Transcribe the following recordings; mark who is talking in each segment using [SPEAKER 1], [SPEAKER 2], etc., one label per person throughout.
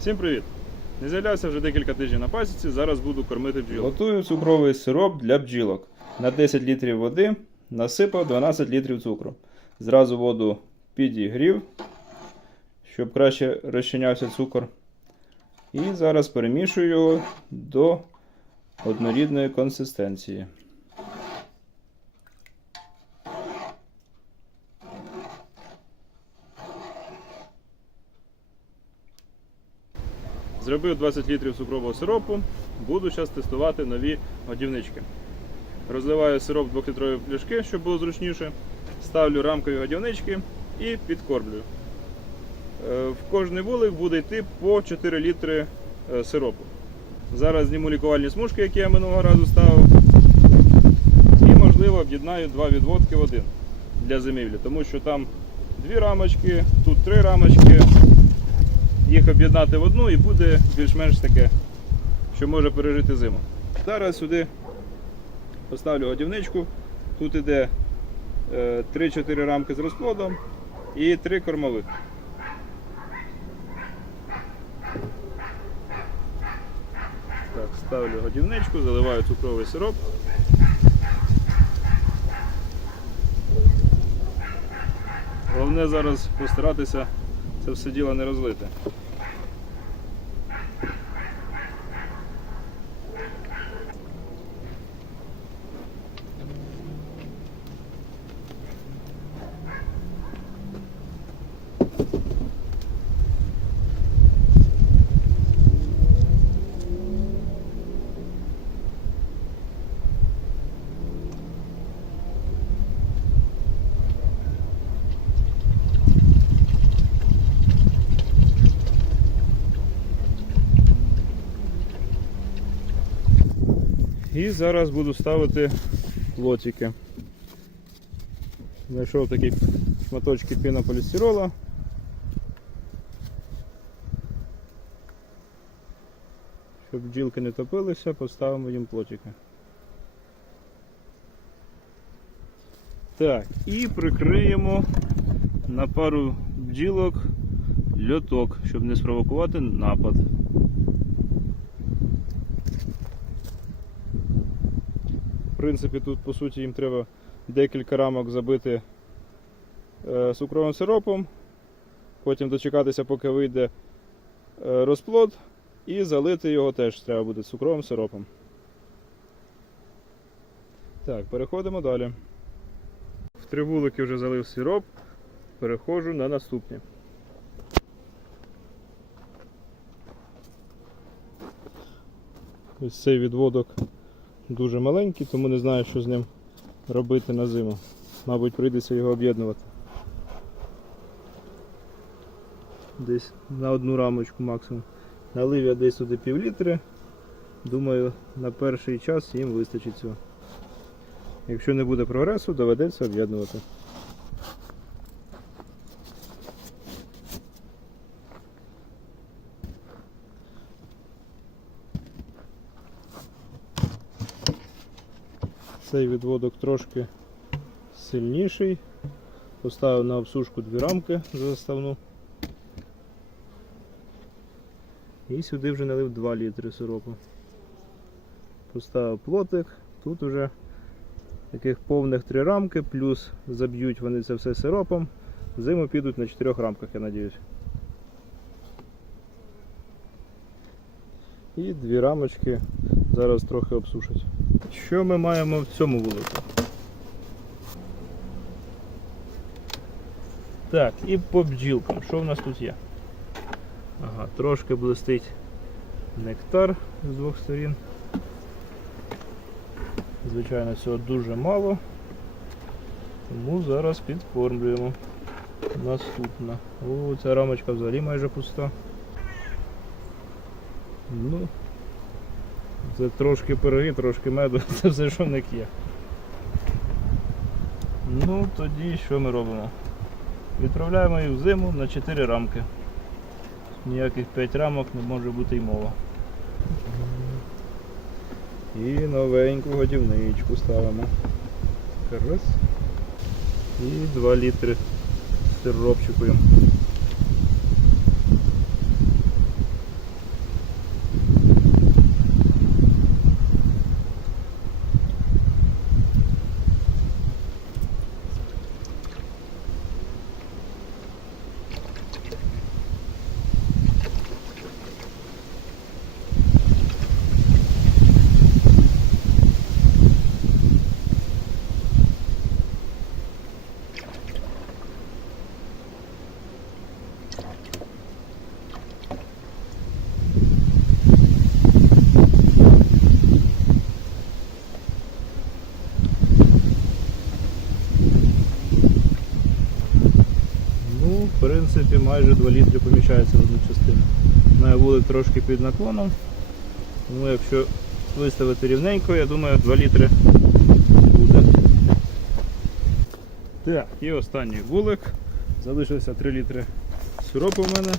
[SPEAKER 1] Всім привіт! Не з'являвся вже декілька тижнів на пасіці, зараз буду кормити бджіл. Готую цукровий сироп для бджілок. На 10 літрів води насипав 12 літрів цукру. Зразу воду підігрів, щоб краще розчинявся цукор. І зараз перемішую його до однорідної консистенції. Зробив 20 літрів цукрового сиропу. Буду зараз тестувати нові годівнички. Розливаю сироп в 2-літрові пляшки, щоб було зручніше. Ставлю рамкові годівнички і підкормлюю. Е, В кожний вулик буде йти по 4 літри е, сиропу. Зараз зніму лікувальні смужки, які я минулого разу ставив. І, можливо, об'єднаю два відводки в один для зимівлі, тому що там дві рамочки, тут три рамочки. Їх об'єднати в одну і буде більш-менш таке, що може пережити зиму. Зараз сюди поставлю годівничку. Тут іде е, 3-4 рамки з розплодом і 3 кормових. Так, ставлю годівничку, заливаю цукровий сироп. Головне зараз постаратися це все діло не розлити. І зараз буду ставити лотики. Знайшов такі шматочки пінополістирола. Щоб бджілки не топилися, поставимо їм плотики. Так, і прикриємо на пару бджілок льоток, щоб не спровокувати напад. Принципі, тут по суті їм треба декілька рамок забити е, цукровим сиропом, потім дочекатися, поки вийде е, розплод, і залити його теж треба буде цукровим сиропом. Так, переходимо далі. В три вулики вже залив сироп, переходжу на наступні. Ось цей відводок дуже маленький, тому не знаю, що з ним робити на зиму. Мабуть, прийдеться його об'єднувати. Десь на одну рамочку максимум. Налив я десь туди пів літри. Думаю, на перший час їм вистачить цього. Якщо не буде прогресу, доведеться об'єднувати. Цей відводок трошки сильніший. Поставив на обсушку дві рамки заставну. І сюди вже налив 2 літри сиропу. Поставив плотик, тут вже таких повних три рамки, плюс заб'ють вони це все сиропом. Зиму підуть на 4 рамках, я надіюсь. І дві рамочки зараз трохи обсушать. Що ми маємо в цьому вулику? Так, і по бджілкам. Що в нас тут є? Ага, трошки блистить нектар з двох сторін. Звичайно, цього дуже мало. Тому зараз підкормлюємо. Наступна. О, ця рамочка взагалі майже пуста. Ну, це трошки пироги, трошки меду, це все, що в них є. Ну, тоді що ми робимо? Відправляємо їх в зиму на 4 рамки. Ніяких 5 рамок не може бути й мова. І новеньку годівничку ставимо. Раз. І 2 літри сиропчику. їм. Принципі, майже 2 літри поміщається в одну частину. Має вулик трошки під наклоном. Тому якщо виставити рівненько, я думаю, 2 літри буде. Так, і останній вулик. Залишилося 3 літри сиропу в мене.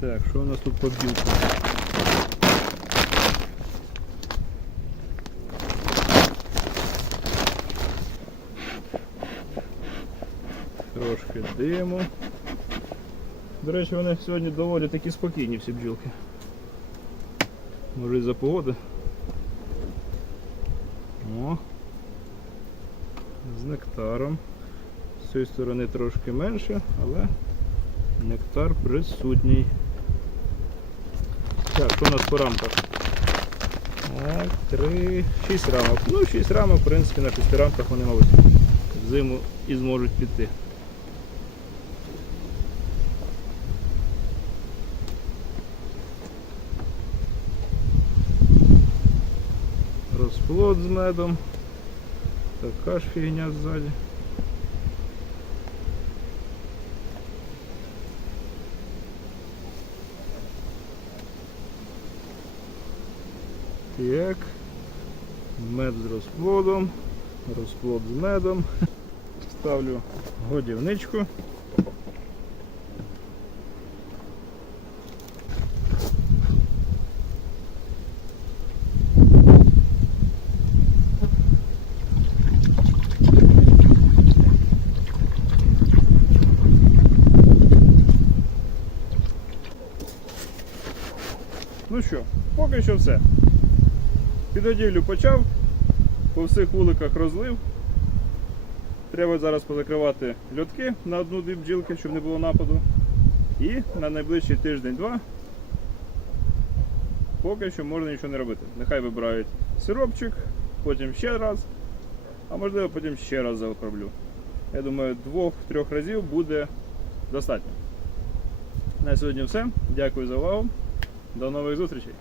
[SPEAKER 1] Так, що у нас тут по білку? Трошки диму. До речі, вони сьогодні доволі такі спокійні всі бджілки. Може із-за погоди. О. З нектаром. З цієї сторони трошки менше, але нектар присутній. Так, що у нас по рамках? Так, три, шість рамок. Ну, шість рамок, в принципі, на шести рамках вони, мабуть, зиму і зможуть піти. Розплод з медом. Така ж фігня ззаді. Так. Мед з розплодом. Розплод з медом. Ставлю годівничку. Що, поки що все. Підгодівлю почав, по всіх вуликах розлив. Треба зараз позакривати льотки на одну-дві бджілки, щоб не було нападу. І на найближчий тиждень-два поки що можна нічого не робити. Нехай вибирають сиропчик, потім ще раз, а можливо потім ще раз зароблю. Я думаю, двох-трьох разів буде достатньо. На сьогодні все. Дякую за увагу. До нових зустрічей!